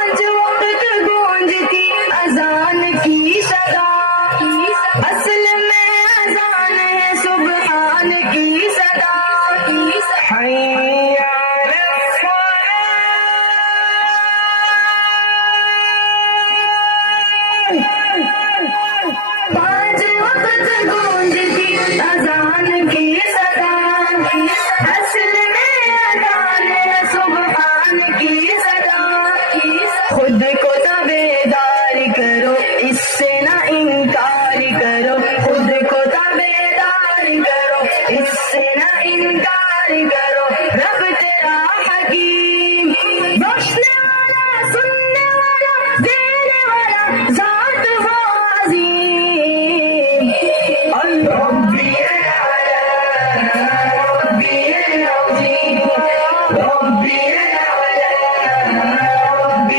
پانچ وقت گونجتی اذان کی صدا، اصل میں اذان ہے سبحان کی صدا، حی علی الصلاۃ، پانچ وقت گونجتی اذان کی صدا، اصل میں اذان ہے سبحان کی صدا، خود کو